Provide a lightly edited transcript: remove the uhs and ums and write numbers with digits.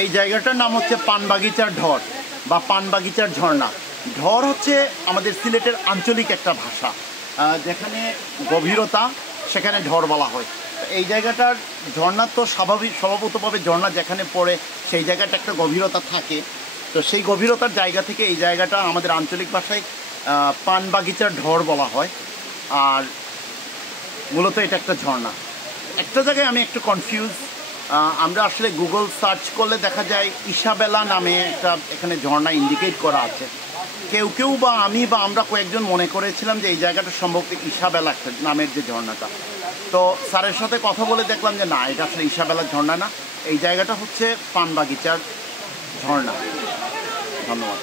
এই জায়গাটার নাম হচ্ছে পানবাগিচার ঢর বা পানবাগিচার ঝর্ণা। ঢর হচ্ছে আমাদের সিলেটের আঞ্চলিক একটা ভাষা, যেখানে গভীরতা সেখানে ঢর বলা হয়। এই জায়গাটার ঝর্ণা তো স্বভাবতভাবে ঝর্ণা যেখানে পড়ে সেই জায়গাটা একটা গভীরতা থাকে। তো সেই গভীরতার জায়গা থেকে এই জায়গাটা আমাদের আঞ্চলিক ভাষায় পানবাগিচার ঢর বলা হয়। আর মূলত এটা একটা ঝর্ণা। একটা জায়গায় আমি একটু কনফিউজ, আমরা আসলে গুগল সার্চ করলে দেখা যায় ইসাবেলা নামে একটা এখানে ঝর্ণা ইন্ডিকেট করা আছে। কেউ কেউ বা আমি বা আমরা কয়েকজন মনে করেছিলাম যে এই জায়গাটা সম্ভবত ইসাবেলা নামের যে ঝর্ণাটা। তো স্যারের সাথে কথা বলে দেখলাম যে না, এটা আসলে ইসাবেলার ঝর্ণা না, এই জায়গাটা হচ্ছে পানবাগিচার ঝর্ণা। ধন্যবাদ।